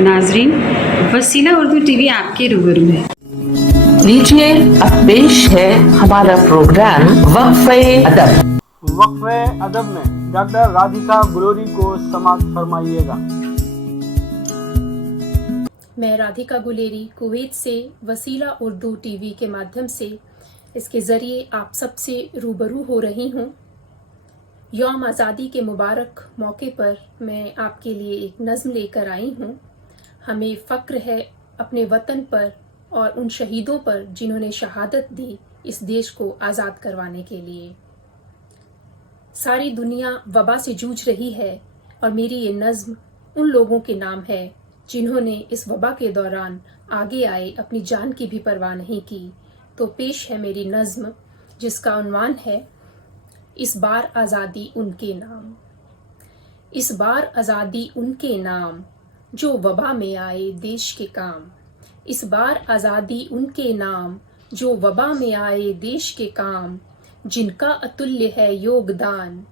नाजरीन, वसीला उर्दू टीवी आपके रूबरू है। लीजिए अब पेश है हमारा प्रोग्राम वक्फे अदब। वक्फे अदब में डॉक्टर राधिका गुलोरी को समाअत फरमाइएगा। मैं राधिका गुलेरी कुवैत से वसीला उर्दू टीवी के माध्यम से इसके ज़रिए आप सबसे रूबरू हो रही हूँ। यौम आज़ादी के मुबारक मौके पर मैं आपके लिए एक नज़्म लेकर आई हूँ। हमें फ़क्र है अपने वतन पर और उन शहीदों पर जिन्होंने शहादत दी इस देश को आज़ाद करवाने के लिए। सारी दुनिया वबा से जूझ रही है और मेरी ये नज़्म उन लोगों के नाम है जिन्होंने इस वबा के दौरान आगे आए, अपनी जान की भी परवाह नहीं की। तो पेश है मेरी नज़्म जिसका उन्वान है इस बार आज़ादी उनके नाम। इस बार आज़ादी उनके नाम जो वबा में आए देश के काम। इस बार आज़ादी उनके नाम जो वबा में आए देश के काम। जिनका अतुल्य है योगदान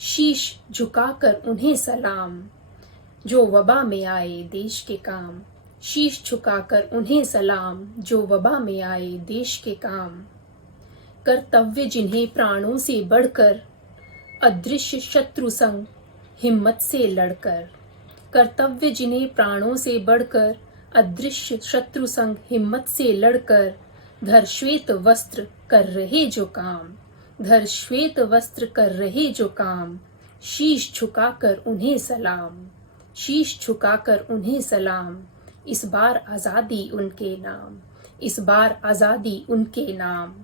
शीश झुकाकर उन्हें सलाम। जो वबा में आए देश के काम, शीश झुकाकर उन्हें सलाम। जो वबा में आए देश के काम। कर्तव्य जिन्हें प्राणों से बढ़कर अदृश्य शत्रु संग हिम्मत से लड़कर। कर्तव्य जिन्हें प्राणों से बढ़कर अदृश्य शत्रु संग हिम्मत से लड़कर। धर श्वेत वस्त्र कर रहे जो काम, धर श्वेत वस्त्र कर रहे जो काम। शीश झुकाकर उन्हें सलाम, शीश झुकाकर उन्हें सलाम। इस बार आज़ादी उनके नाम, इस बार आज़ादी उनके नाम।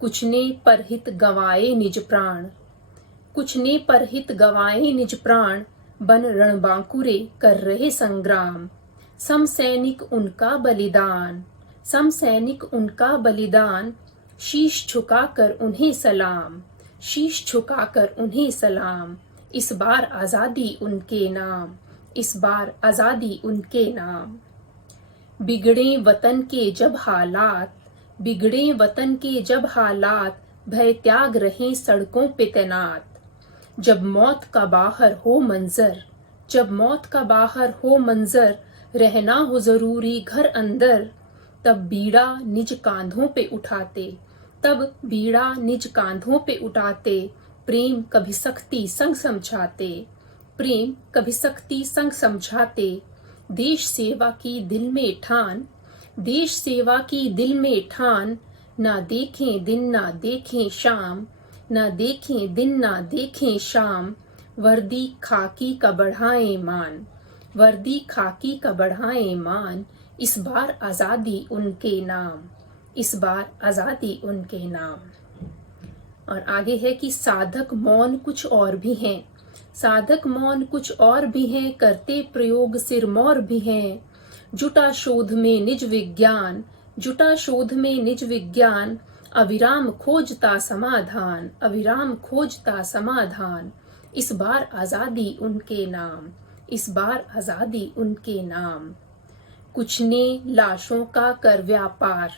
कुछ ने परहित गंवाए निज प्राण, कुछ ने परहित गंवाए निज प्राण। बन रणबांकुरे कर रहे संग्राम। सम सैनिक उनका बलिदान, सम सैनिक उनका बलिदान। शीश झुकाकर उन्हें सलाम, शीश झुकाकर उन्हें सलाम। इस बार आज़ादी उनके नाम, इस बार आज़ादी उनके नाम। बिगड़े वतन के जब हालात, बिगड़े वतन के जब हालात। भय त्याग रहे सड़कों पे तैनात। जब मौत का बाहर हो मंजर, जब मौत का बाहर हो मंजर। रहना हो जरूरी घर अंदर। तब बीड़ा निज कांधों पे उठाते, तब बीड़ा निज कांधों पे उठाते। प्रेम कभी सख्ती संग समझाते, प्रेम कभी सख्ती संग समझाते। देश सेवा की दिल में ठान, देश सेवा की दिल में ठान। ना देखें दिन ना देखें शाम, ना देखें दिन ना देखें शाम। वर्दी खाकी का बढ़ाएं मान, वर्दी खाकी का बढ़ाएं मान। इस बार आज़ादी उनके नाम, इस बार आज़ादी उनके नाम। और आगे है कि साधक मौन कुछ और भी हैं, साधक मौन कुछ और भी हैं। करते प्रयोग सिरमौर भी हैं। जुटा शोध में निज विज्ञान, जुटा शोध में निज विज्ञान। अविराम खोजता समाधान, अविराम खोजता समाधान। इस बार आज़ादी उनके नाम, इस बार आज़ादी उनके नाम। कुछ ने लाशों का कर व्यापार,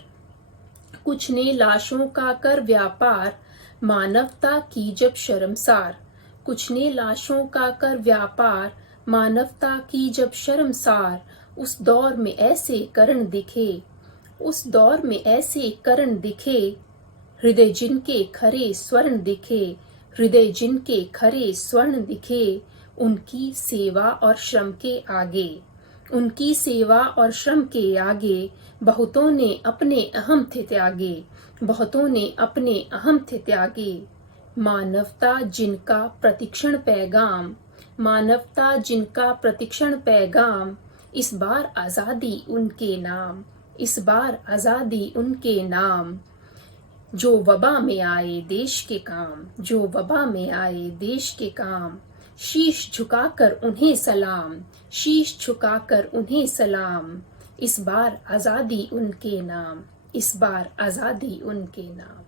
कुछ ने लाशों का कर व्यापार। मानवता की जब शर्मसार, कुछ ने लाशों का कर व्यापार। मानवता की जब शर्मसार। उस दौर में ऐसे करण दिखे, उस दौर में ऐसे करण दिखे। हृदय जिनके खरे स्वर्ण दिखे, हृदय जिनके खरे स्वर्ण दिखे। उनकी सेवा और श्रम के आगे, उनकी सेवा और श्रम के आगे। बहुतों ने अपने अहम थे त्यागे, बहुतों ने अपने अहम थे त्यागे। मानवता जिनका प्रतिक्षण पैगाम, मानवता जिनका प्रतिक्षण पैगाम। इस बार आज़ादी उनके नाम, इस बार आज़ादी उनके नाम। जो वबा में आए देश के काम, जो वबा में आए देश के काम। शीश झुकाकर उन्हें सलाम, शीश झुकाकर उन्हें सलाम। इस बार आज़ादी उनके नाम, इस बार आज़ादी उनके नाम।